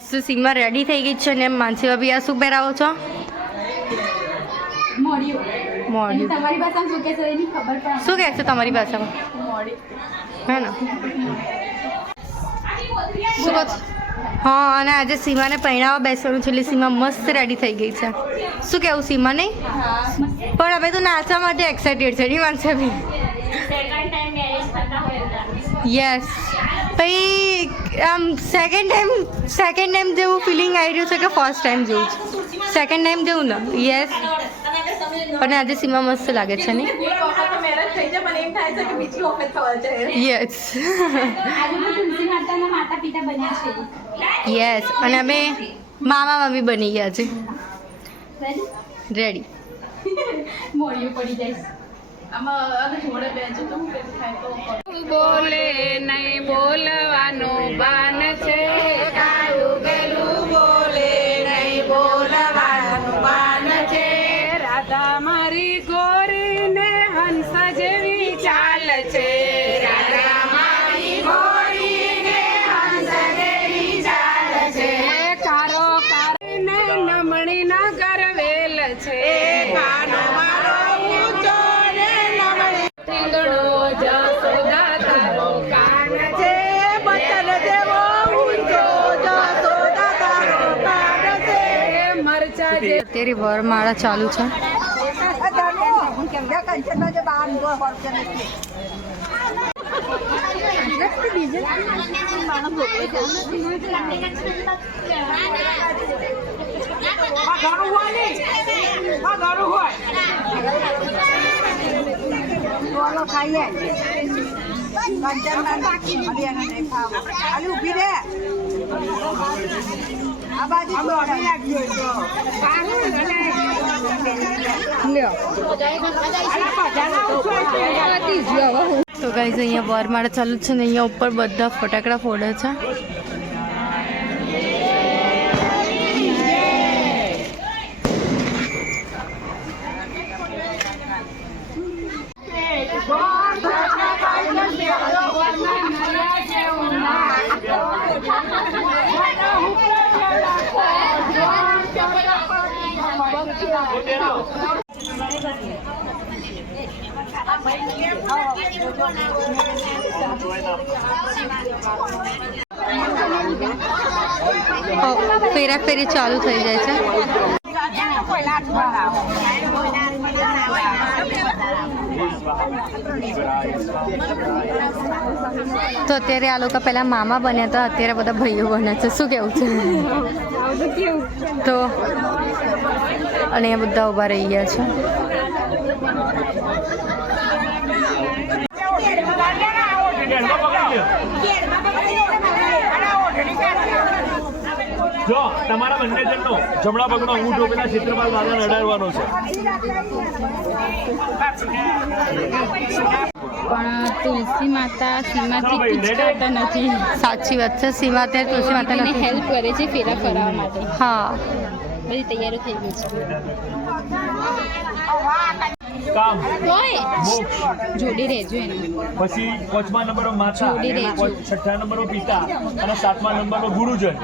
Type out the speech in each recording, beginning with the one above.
મસ્ત સીમા રેડી થઈ ગઈ છે ને માનસી ભાભી આ શું પહેરાવો છો? મોડિયું. તમારી ભાષામાં શું કહેશો એની ખબર પણ શું કહે છે તમારી ભાષામાં? હે ને શું કહો છો? હા, અને આજે સીમાને પહેરાવા બેસવાનું છે એટલે સીમા મસ્ત રેડી થઈ ગઈ છે. શું કહેવું સીમા નહીં? પણ અમે તો નાચવા માટે એક્સાઇટેડ છે નહીં માનસી ભાભી? યસ. પછી આમ સેકન્ડ ટાઈમ જેવું ફિલિંગ આવી રહ્યું છે કે ફર્સ્ટ ટાઈમ જેવું છે? સેકન્ડ ટાઈમ જેવું ને? યસ. અને આજે સીમા મસ્ત લાગે છે નહીં? યસ. યસ. અને અમે મામા મામી બની ગયા છે. રેડી. મોડિયું પડી જાય. બોલે નહીં બોલવાનું બાન છે, કાળું ગેલું બોલે નહીં બોલવાનું બાન છે. રાધા મારી ગોરીને હંસ જેવી ચાલ છે, રાધા મારી ગોરીને હંસ જેવી ચાલ છે. કારો કારીને નમણી ના ગરવેલ છે, કાનો મારો ઊંચો ને નમણી ટીંગણો જસોદા તારો કાન છે, બચન દેવો ઊંચો જસોદા તારો કાન છે. મરચા જે અત્યારે વરમાળા ચાલુ છે. તો ગાઈઝ અહીંયા વરમાળા ચાલુ છે ને અહીંયા ઉપર બધા ફટાકડા ફોડે છે. ફેરી ચાલુ થઈ જાય છે. તો અત્યારે આ લોકો પહેલા મામા બન્યા હતા, અત્યારે બધા ભાઈઓ બન્યા છે. શું કેવું છે? તો અને અહીંયા બધા ઊભા રહી ગયા છે. જો તમારા બંને જણનો જમણા પગનો અંગૂઠો પેલા ક્ષેત્રપાલ દાદાને અડાડવાનો છે. પણ તુલસી માતા સીમાથી પૂછતા નથી. સાચી વાત છે. સીમા અત્યારે તુલસી માતાને હેલ્પ કરે છે ફેરા ફરાવવા માટે. હા, બધી તૈયારી થઈ ગઈ છે. કામ મોક્ષ જોડી રહેજો એને. પછી 5મા નંબરનો માતા, જોડી રહેજો. 6થા નંબરનો પિતા અને 7મા નંબરનો ગુરુજન.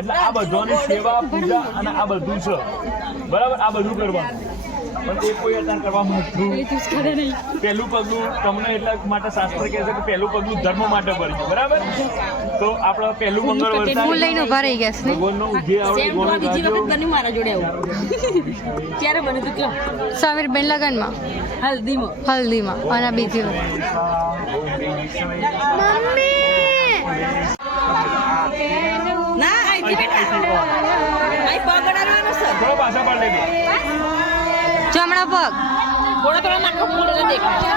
એટલે આ બધાની સેવા પૂજા અને આ બધું છે. બરાબર, આ બધું કરવાનું. પણ એ કોઈ અત્યારે કરવામાં નથી. પહેલું પગલું તમને એટલા માટે શાસ્ત્ર કહે છે કે પહેલું પગલું ધર્મ માટે ભરજો. બરાબર, તો આપણે પહેલું મંગળ ફૂલ લઈને ઊભા રહી ગયા છે. ભગવાનનો જે આવડે મારા જોડે આવું ક્યારે બને તો કયો? સમીરબેન લગનમાં હલ્દીમાં અને બીજી વાર ના આઈ બેટા આઈ પગડારવાનો છે. થોડો પાછા પાડ લેજો. જમણા પગ થોડા નાખો ફૂલ દેખાય.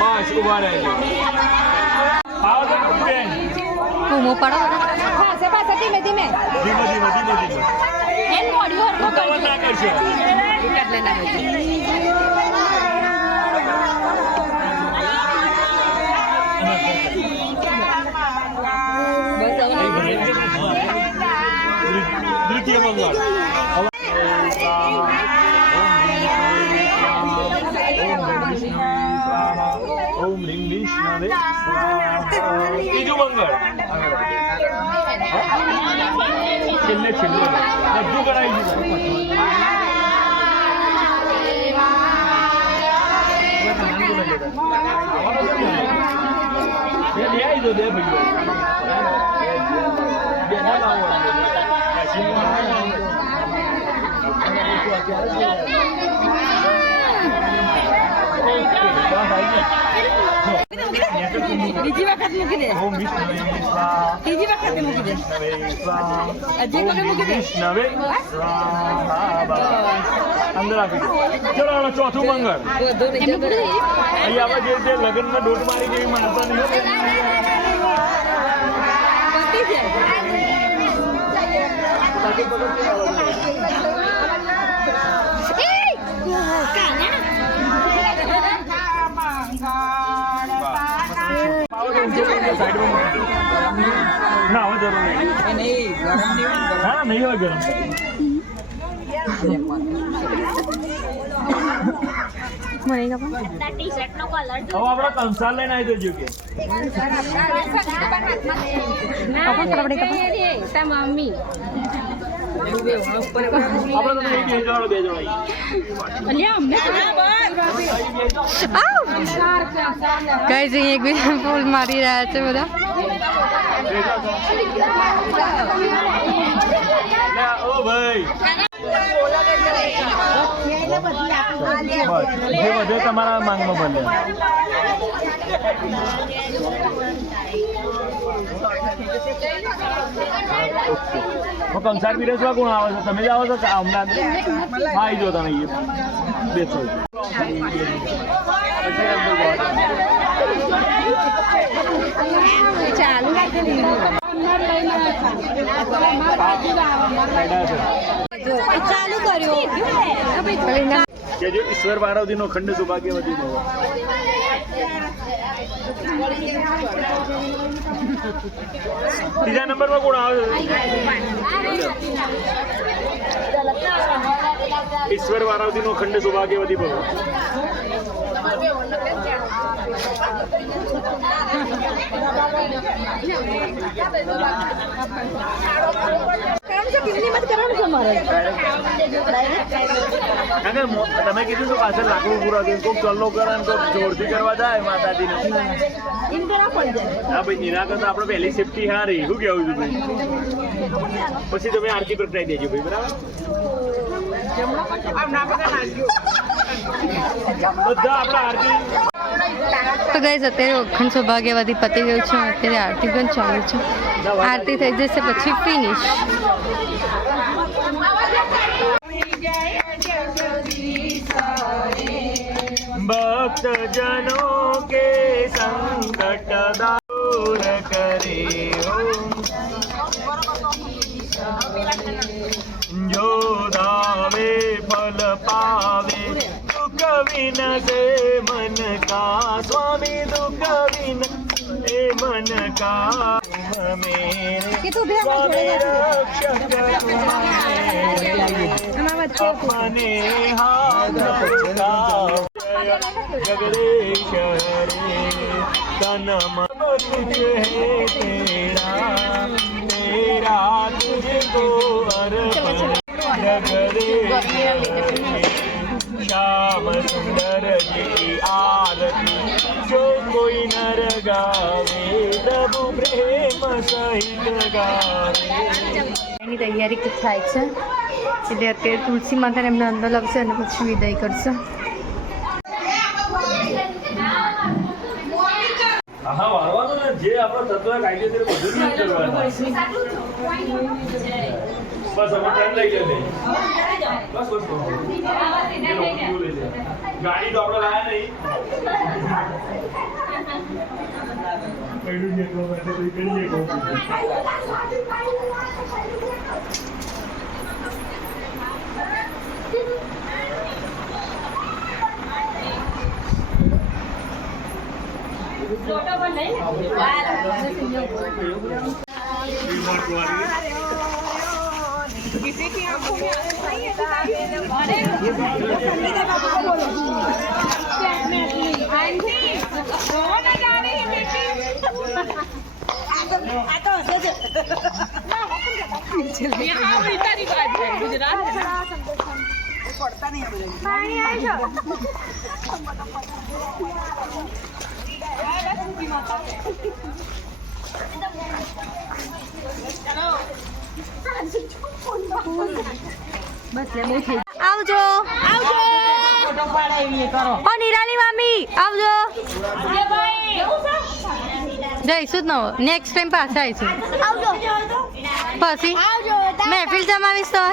બસ ઉભા રહેજો. ઘૂમો પાડો. ધીમે ધીમે એન મોડ્યું હરકો ઉતાવળ ના કરશો. કાઢલે ના હોય. બસ હવે વિષ્ણવે સ્વાહા. ત્રીજું મંગળ છેલ્લે બધું કરાવી દીધું. બે આવી દો, બે ભાઈઓ બે ના લાવો. બીજી વખત મૂકી દે. ઓમ વિષ્ણવે સ્વાહા. ત્રીજી વખત મૂકી દે. વિષ્ણવે સ્વાહા. હજી કોને મૂકી દે? વિષ્ણવે સ્વાહા. બસ. અંદર આપી દો. ચલો હવે ચોથું મંગળ. બધું નહીં જતું રહે. અહીં આપણે જે રીતે લગ્નમાં દોટ મારી જેવી માનતા નહીં. પતી જાય. ના હવે જરૂર નહીં. હા નહીં હોય ગરમ. હવે આપણે કંસાર લઈને આવી જજો કે મમ્મી આપણે તો બે જણ ગાઈઝ અહીં એકબીજા ફૂલ મારી રહ્યા છે બધા. ઓ ભાઈ જે વધે તમારા માંગમાં બને. કંસાર પીરસવા કોણ આવે છે? તમે જ આવો છો? હમણાં આવી જો તમે બેસો. ચાલુ ચાલુ કર્યું. કે જો ઈશ્વર પાર્વતી નો ખંડ સૌભાગ્યવતી નો. ત્રીજા નંબર પર કોણ આવે છે? ઈશ્વર પાર્વતી નો ખંડ સૌભાગ્યવતી ભવ. તમે કીધું તો પાછળ લાકડું પૂરા થયું. કોઈક ચલ્લો કરે ને કોઈક જોરથી કરવા જાય માતાજી ને. હા ભાઈ એના કરતા આપણે પહેલી સેફટી હારી. શું કેવું છું ભાઈ? પછી તમે આરતી પ્રગટાઈ દેજો ભાઈ. બરાબર બધા આપણા આરતી. તો ગાઈઝ અત્યારે અખંડ સૌભાગ્યવતી પતી ગયું છે. અત્યારે આરતી પણ ચાલુ છે. આરતી થઈ જશે પછી ફિનિશ. भक्त जनों के संकट दूर करे जो दावे फल पावे दुख विन से मन का स्वामी दुख विन ए मन का मेरे स्वामी रक्षक अपने हाथ जगदीश हरे तन मन तुझ है तेरा तेरा तुझको अर्पण जगदीश हरे श्याम सुंदर जी आरती जो कोई नर गावे प्रभु प्रेम सहित गावे. એની તૈયારી થાય છે એટલે અત્યારે તુલસી માતાને એમને અંદર લાવશે અને પછી વિદાય કરશે. હા વાળવાનું ને જે આપણો તત્વ કાયદેસર બધું જ કરવાનું. બસ અમે ટ્રેન લઈ ગયો. બસ બસ ગાડી તો આપણે લાયા નહીં. કઈડું એટલો માટે તો કરીએ કહું. किसी की आंखों में आंसू नहीं है। આવજો ઓ નિરાલી મામી આવજો જઈશું જ ન નેક્સ્ટ ટાઈમ પાછા આવીશું પછી મહેફિલ જમાવીશ તો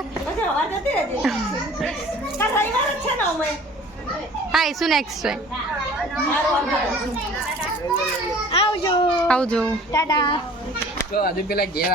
આવીશું નેક્સ્ટ ટાઈમ આવજો ટાટા તો હજુ પેલા ઘેર